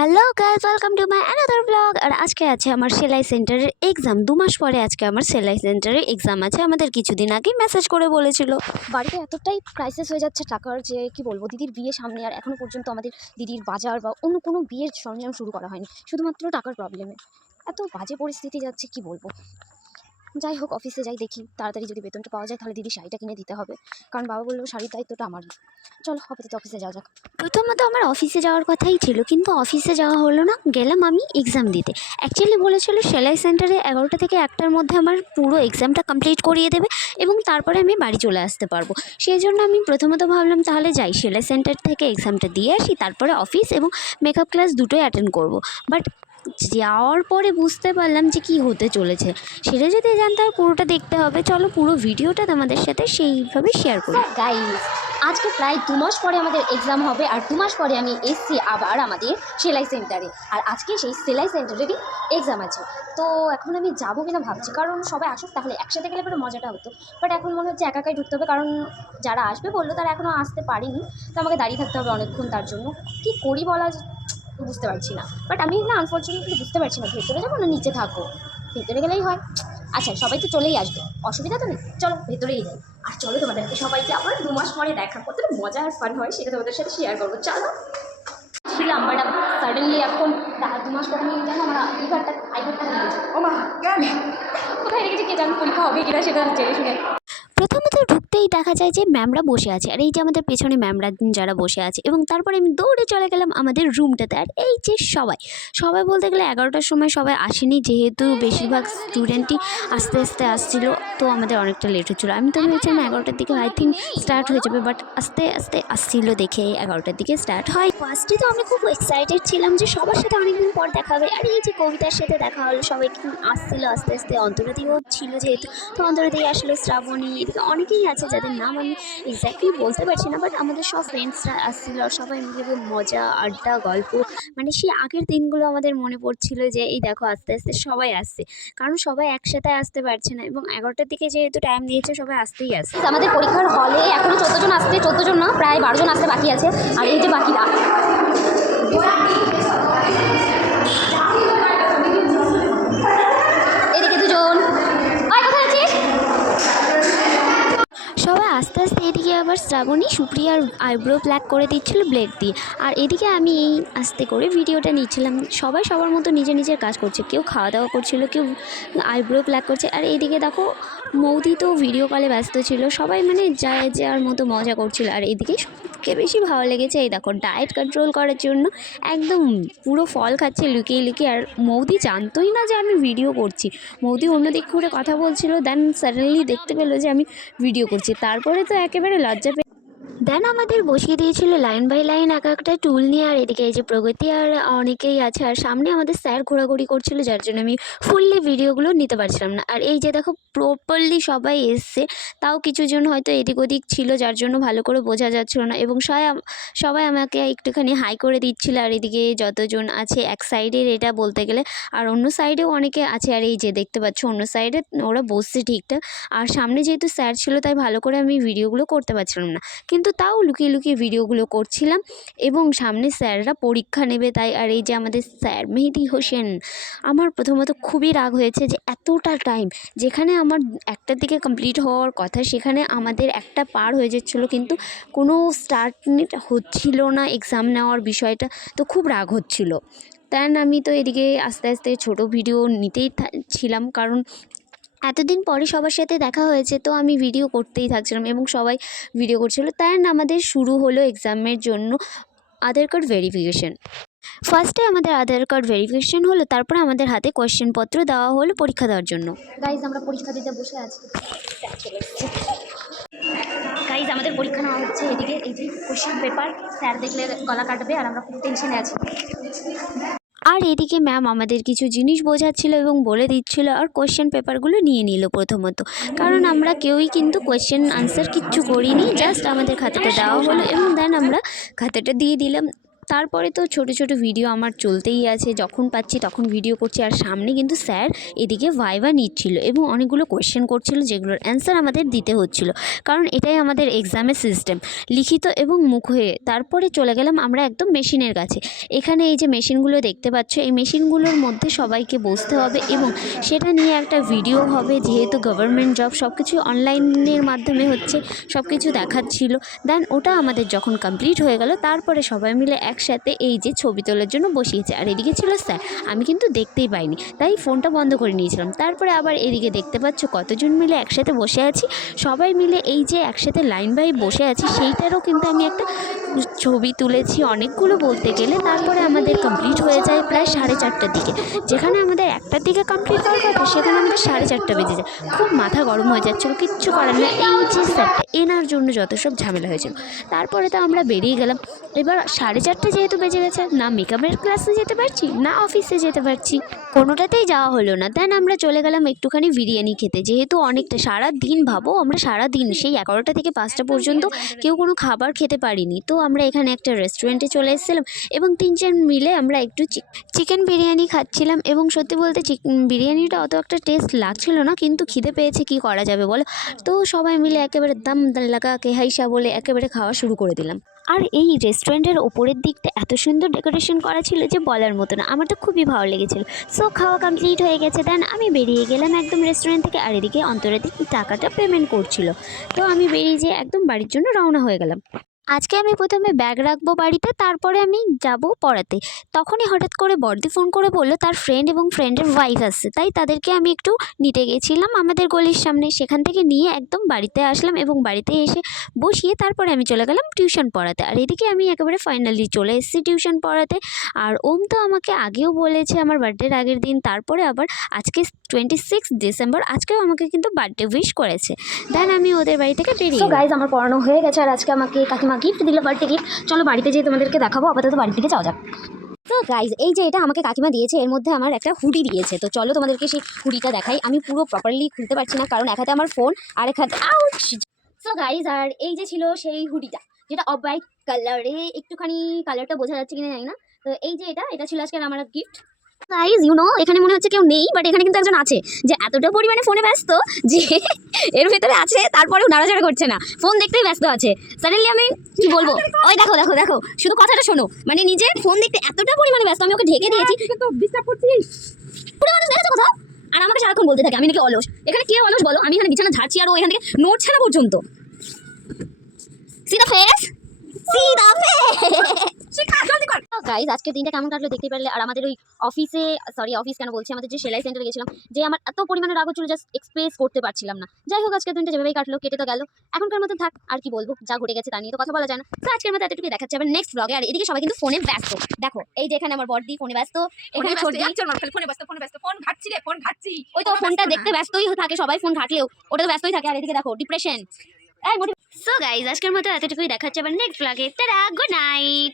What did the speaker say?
Hello guys welcome to my another blog আর আজকে আছে আমার সেলাই সেন্টারের এক্সাম দু মাস পরে আজকে আমার সেলাই সেন্টারের এক্সাম আছে। আমাদের কিছুদিন আগে মেসেজ করে বলেছিল। বাড়িতে এতটাই ক্রাইসিস হয়ে যাচ্ছে টাকার যে, কি বলব, দিদির বিয়ে সামনে আর এখনও পর্যন্ত আমাদের দিদির বাজার বা অন্য কোনো বিয়ের সরঞ্জাম শুরু করা হয়নি। শুধুমাত্র টাকার প্রবলেমে এত বাজে পরিস্থিতি যাচ্ছে, কি বলব? যাই হোক অফিসে যাই, দেখি। তাড়াতাড়ি যদি বেতনটা পাওয়া যায়, তাহলে দিদি শাড়িটা কিনে দিতে হবে। কারণ বাবা বলল, শাড়ির দায়িত্বটা আমারই। চলো, আপাতত অফিসে যাওয়া যাক। প্রথমত আমার অফিসে যাওয়ার কথাই ছিল, কিন্তু অফিসে যাওয়া হলো না। গেলাম আমি এক্সাম দিতে। অ্যাকচুয়ালি বলেছিল, সেলাই সেন্টারে এগারোটা থেকে একটার মধ্যে আমার পুরো এক্সামটা কমপ্লিট করিয়ে দেবে এবং তারপরে আমি বাড়ি চলে আসতে পারব। সেই জন্য আমি প্রথমত ভাবলাম, তাহলে যাই, সেলাই সেন্টার থেকে এক্সামটা দিয়ে আসি, তারপরে অফিস এবং মেকআপ ক্লাস দুটোই অ্যাটেন্ড করব। বাট যাওয়ার পরে বুঝতে পারলাম যে কি হতে চলেছে। সেটা যদি জানতে হয়, পুরোটা দেখতে হবে। চলো পুরো ভিডিওটা তোমাদের সাথে সেইভাবে শেয়ার করি। গাইজ আজকে প্রায় দু মাস পরে আমাদের এক্সাম হবে আর দু মাস পরে আমি এসছি আবার আমাদের সেলাই সেন্টারে আর আজকে সেই সেলাই সেন্টারেরই এক্সাম আছে। তো এখন আমি যাব কিনা ভাবছি। কারণ সবাই আসুক, তাহলে একসাথে গেলে পরে মজাটা হতো। বাট এখন মনে হচ্ছে একাকাই ঢুকতে হবে। কারণ যারা আসবে বলল, তারা এখনও আসতে পারিনি। তো আমাকে দাঁড়িয়ে থাকতে হবে অনেকক্ষণ তার জন্য। কি করি বলা বুঝতে পারছি না। বাট আমি না আনফর্চুনেটলি বুঝতে পারছি না ভেতরে যাব না নিচে থাকো ভেতরে গেলেই হয়। আচ্ছা সবাই তো চলেই আসবে। অসুবিধা তো নেই। চলো ভেতরেই যাই। আর চলো তোমাদেরকে সবাইকে আবার দু মাস পরে দেখা করতে। মজা আর ফান হয় সেটা তোমাদের সাথে শেয়ার করব। চলো। ছিলাম বাট সাডেনলি এখন দু মাস পরে আমি জানো আমার আই কার্ডটা আই কার্ডটা হারিয়ে গেছে ও মা কেন কোথায় রেখেছি কে জানি পরীক্ষা হবে কিনা সেটা জেনে শুনে। প্রথমত ঢুকতেই দেখা যায় যে ম্যামরা বসে আছে। আর এই যে আমাদের পেছনে ম্যামরা যারা বসে আছে এবং তারপরে আমি দৌড়ে চলে গেলাম আমাদের রুমটাতে আর এই যে সবাই সবাই বলতে গেলে এগারোটার সময় সবাই আসেনি, যেহেতু বেশিরভাগ স্টুডেন্টই আস্তে আস্তে আসছিল, তো আমাদের অনেকটা লেট হচ্ছিল। আমি তো ভেবেছিলাম এগারোটার দিকে আই থিঙ্ক স্টার্ট হয়ে যাবে বাট আস্তে আস্তে আসছিল দেখে এগারোটার দিকে স্টার্ট হয়। ফার্স্টে তো আমি খুব এক্সাইটেড ছিলাম যে সবার সাথে অনেকদিন পর দেখা হবে। আর এই যে কবিতার সাথে দেখা হলো, সবাই আসছিল আস্তে আস্তে। অন্তরদিও ছিল যেহেতু, তো অন্তরদি আসলে শ্রাবণী, এদিকে অনেকেই আছে যাদের নাম আমি এক্স্যাক্টলি বলতে পারছি না বাট আমাদের সব ফ্রেন্ডসরা আসছিল, আর সবাই মিলে খুব মজা, আড্ডা, গল্প মানে সেই আগের দিনগুলো আমাদের মনে পড়ছিল যে, এই দেখো, আস্তে আস্তে সবাই আসছে। কারণ সবাই একসাথে আসতে পারছে না, এবং এগারোটার দিকে যেহেতু টাইম দিয়েছে, সবাই আসতেই আসছে। আমাদের পরীক্ষার হলে এখনও চোদ্দ জন আসতে চোদ্দ জন না, প্রায় বারো জন আসতে বাকি আছে, আর এই যে বাকিরা। আবার শ্রাবণী সুপ্রিয়ার আইব্রো প্ল্যাক করে দিচ্ছিল ব্লেড দিয়ে। আর এদিকে আমি এই আস্তে করে ভিডিওটা নিচ্ছিলাম। সবাই সবার মতো নিজের নিজের কাজ করছে। কেউ খাওয়া দাওয়া করছিল, কেউ আইব্রো প্ল্যাক করছে। আর এইদিকে দেখো, মৌদি তো ভিডিও কলে ব্যস্ত ছিল। সবাই মানে যায় যার মতো মজা করছিল। আর এদিকে সবকে বেশি ভালো লেগেছে, এই দেখো ডায়েট কন্ট্রোল করার জন্য একদম পুরো ফল খাচ্ছে লুকিয়ে লুকিয়ে। আর মৌদি জানতোই না যে আমি ভিডিও করছি। মৌদি অন্য দিক ঘুরে কথা বলছিল দেন সাডেনলি দেখতে পেল যে আমি ভিডিও করছি। তারপরে তো একেবারে লজ্জা পেয়ে দেন আমাদের বসিয়ে দিয়েছিল লাইন বাই লাইন এক একটা টুল নিয়ে, আর এদিকে এই যে প্রগতি আর অনেকেই আছে, আর সামনে আমাদের স্যার ঘোরাঘুরি করছিল, যার জন্য আমি ফুললি ভিডিওগুলো নিতে পারছিলাম না। আর এই যে দেখো প্রপারলি সবাই এসছে, তাও কিছুজন হয়তো এদিক ওদিক ছিল, যার জন্য ভালো করে বোঝা যাচ্ছিল না, এবং সবাই সবাই আমাকে একটুখানি হাই করে দিচ্ছিল, আর এদিকে যতজন আছে এক সাইডের এটা বলতে গেলে, আর অন্য সাইডেও অনেকে আছে, আর এই যে দেখতে পাচ্ছ, অন্য সাইডে ওরা বসছে ঠিকঠাক, আর সামনে যেহেতু স্যার ছিল, তাই ভালো করে আমি ভিডিওগুলো করতে পারছিলাম না। কিন্তু তাও লুকিয়ে লুকিয়ে ভিডিওগুলো করছিলাম এবং সামনে স্যাররা পরীক্ষা নেবে তাই আর এই যে আমাদের স্যার মেহেদি হোসেন, আমার প্রথমত খুবই রাগ হয়েছে যে এতটা টাইম যেখানে আমার একটার দিকে কমপ্লিট হওয়ার কথা সেখানে আমাদের একটা পার হয়ে যাচ্ছিল কিন্তু কোনো স্টার্ট হচ্ছিল না এক্সাম নেওয়ার বিষয়টা তো খুব রাগ হচ্ছিল। দেন আমি তো এদিকে আস্তে আস্তে ছোট ভিডিও নিতেই ছিলাম কারণ এতদিন পরে সবার সাথে দেখা হয়েছে, তো আমি ভিডিও করতেই থাকছিলাম এবং সবাই ভিডিও করছিল। তাই আমাদের শুরু হলো এক্সামের জন্য আধার কার্ড ভেরিফিকেশন ফার্স্টে আমাদের আধার কার্ড ভেরিফিকেশন হলো, তারপরে আমাদের হাতে কোয়েশ্চেনপত্র দেওয়া হলো পরীক্ষা দেওয়ার জন্য। গাইজ আমরা পরীক্ষা দিতে বসে আছি। গাইজ আমাদের পরীক্ষা নেওয়া হচ্ছে। এদিকে এই যে কোশ্চেন পেপার স্যার দেখলে গলা কাটবে আর আমরা খুব টেনশনে আছি। আর এদিকে ম্যাম আমাদের কিছু জিনিস বোঝাচ্ছিল এবং বলে দিচ্ছিল আর কোয়েশ্চেন পেপারগুলো নিয়ে নিল প্রথমত। কারণ আমরা কেউই কিন্তু কোয়েশ্চেন আনসার কিচ্ছু করিনি জাস্ট আমাদের খাতাটা দেওয়া হলো এবং দেন আমরা খাতাটা দিয়ে দিলাম। তারপরে তো ছোট ছোট ভিডিও আমার চলতেই আছে, যখন পাচ্ছি তখন ভিডিও করছি। আর সামনে কিন্তু স্যার এদিকে ভাইভা নিচ্ছিল এবং অনেকগুলো কোয়েশ্চেন করছিল যেগুলোর অ্যান্সার আমাদের দিতে হচ্ছিল। কারণ এটাই আমাদের এক্সামের সিস্টেম লিখিত এবং মুখ হয়ে। তারপরে চলে গেলাম আমরা একদম মেশিনের কাছে। এখানে এই যে মেশিনগুলো দেখতে পাচ্ছ, এই মেশিনগুলোর মধ্যে সবাইকে বসতে হবে এবং সেটা নিয়ে একটা ভিডিও হবে। যেহেতু গভর্নমেন্ট জব সব কিছু অনলাইনের মাধ্যমে হচ্ছে সব কিছু দেখাচ্ছিল। দেন ওটা আমাদের যখন কমপ্লিট হয়ে গেল, তারপরে সবাই মিলে একসাথে এই যে ছবি তোলার জন্য বসিয়েছে। আর এদিকে ছিল স্যার, আমি কিন্তু দেখতেই পাইনি। তাই ফোনটা বন্ধ করে নিয়েছিলাম। তারপরে আবার এদিকে দেখতে পাচ্ছ কতজন মিলে একসাথে বসে আছি। সবাই মিলে এই যে একসাথে লাইন বাই বসে আছি, সেইটারও কিন্তু আমি একটা ছবি তুলেছি অনেকগুলো বলতে গেলে, তারপরে আমাদের কমপ্লিট হয়ে যায় প্রায় সাড়ে চারটার দিকে। যেখানে আমাদের একটার দিকে কমপ্লিট হওয়ার কথা, সেখানে আমাদের সাড়ে চারটা বেজে যায়। খুব মাথা গরম হয়ে যাচ্ছিল কিচ্ছু করার না এই যে স্যারটা এনার জন্য যত সব ঝামেলা হয়েছিল তারপরে তো আমরা বেরিয়ে গেলাম। এবার সাড়ে চারটে যেহেতু বেজে গেছে, না মেকআপের ক্লাসে যেতে পারছি, না অফিসে যেতে পারছি। কোনোটাতেই যাওয়া হলো না। দেন আমরা চলে গেলাম একটুখানি বিরিয়ানি খেতে। যেহেতু অনেকটা সারা দিন ভাবো, আমরা সারা দিন সেই এগারোটা থেকে পাঁচটা পর্যন্ত কেউ কোনো খাবার খেতে পারিনি। তো আমরা এখানে একটা রেস্টুরেন্টে চলে এসেছিলাম এবং তিনজন মিলে আমরা একটু চিকেন বিরিয়ানি খাচ্ছিলাম এবং সত্যি বলতে বিরিয়ানিটা অত একটা টেস্ট লাগছিল না, কিন্তু খিদে পেয়েছে কি করা যাবে বলো? তো সবাই মিলে একেবারে দাম লাগা কেহাইসা বলে একেবারে খাওয়া শুরু করে দিলাম। আর এই রেস্টুরেন্টের ওপরের দিকটা এত সুন্দর ডেকোরেশন করা ছিল যে বলার মতো না, আমার তো খুবই ভালো লেগেছিল। সো খাওয়া কমপ্লিট হয়ে গেছে দেন আমি বেরিয়ে গেলাম একদম রেস্টুরেন্ট থেকে আর এদিকে অন্তরাদিক টাকাটা পেমেন্ট করছিল। তো আমি বেরিয়ে যেয়ে একদম বাড়ির জন্য রওনা হয়ে গেলাম। আজকে আমি প্রথমে ব্যাগ রাখব বাড়িতে তারপরে আমি যাব পড়াতে। তখনই হঠাৎ করে বর্দি ফোন করে বলল তার ফ্রেন্ড এবং ফ্রেন্ডের ওয়াইফ আসছে তাই তাদেরকে আমি একটু নিতে গেছিলাম আমাদের গলির সামনে। সেখান থেকে নিয়ে একদম বাড়িতে আসলাম এবং বাড়িতে এসে বসিয়ে তারপরে আমি চলে গেলাম টিউশন পড়াতে। আর এদিকে আমি একেবারে ফাইনালি চলে এসেছি টিউশন পড়াতে। আর ওম তো আমাকে আগেও বলেছে আমার বার্থডের আগের দিন তারপরে আবার আজকে টোয়েন্টি সিক্স ডিসেম্বর আজকেও আমাকে কিন্তু বার্থডে উইশ করেছে। দেন আমি ওদের বাড়ি থেকে বেরিয়ে গাইজ আমার পড়ানো হয়ে গেছে আর আজকে আমাকে কাকিমা গিফট দিল বার্থডে গিফট চলো বাড়িতে যেয়ে তোমাদেরকে দেখাবো, আপাতত বাড়ি থেকে যাওয়া যাক। তো গাইজ এই যে এটা আমাকে কাকিমা দিয়েছে, এর মধ্যে আমার একটা হুডি দিয়েছে। তো চলো তোমাদেরকে সেই হুডিটা দেখাই। আমি পুরো প্রপারলি খুলতে পারছি না, কারণ এক হাতে আমার ফোন আর এক হাতে আউট সো গাইজ আর এই যে ছিল সেই হুডিটা যেটা অফ হোয়াইট কালারে একটুখানি কালারটা বোঝা যাচ্ছে কিনা জানি না। তো এই যে এটা এটা ছিল আজকে আমার গিফট গাইজ ইউ নো এখানে মনে হচ্ছে কেউ নেই বাট এখানে কিন্তু একজন আছে যে এতটা পরিমাণে ফোনে ব্যস্ত যে এর ভেতরে আছে তারপরেও নাড়াচাড়া করছে না। ফোন দেখতেই ব্যস্ত আছে। সাডেনলি আমি কি বলব? ওই দেখো দেখো দেখো শুধু কথাটা শোনো। মানে নিজে ফোন দেখতে এতটা পরিমাণে ব্যস্ত আমি ওকে ঢেকে দিয়েছি। তো পুরো মানুষ দেখেছ কোথাও? আর আমাকে সারাক্ষণ বলতে থাকে আমি নাকি অলস। এখানে কে অলস বলো আমি এখানে বিছানা ঝাড়ছি আর ও এখান থেকে নড়ছে না পর্যন্ত। Sea face see the guys আজকের দিনটা কেমন কাটলো দেখতে পারলে? আর আমাদের ওই অফিসে সরি অফিস কেন বলছি? আমাদের যে সেলাই সেন্টারে গেছিলাম যে আমার এত পরিমাণে রাগ হচ্ছিল জাস্ট এক্সপ্রেস করতে পারছিলাম না। যাই হোক আজকের দিনটা যেভাবেই কাটলো কেটে তো গেল। এখনকার মতো থাক আর কি বলব? যা ঘটে গেছে তা নিয়ে তো কথা বলা যায় না। তো আজকের মতো এতটুকু দেখাচ্ছে আবার নেক্সট ব্লগে আর এদিকে সবাই কিন্তু ফোনে ব্যস্ত। দেখো এই যে এখানে আমার বড়দি ফোনে ব্যস্ত এখানে ফোনে ব্যস্ত ফোনে ব্যস্ত ফোন ঘাটছি রে ফোন ঘাটছি। ওই তো ফোনটা দেখতে ব্যস্তই থাকে সবাই ফোন ঘাটলেও। ওটা তো ব্যস্তই থাকে। আর এদিকে দেখো ডিপ্রেশন সো গাইজ আজকের মতো এতটুকুই দেখাচ্ছে আবার নেক্সট ব্লগে টাটা গুড নাইট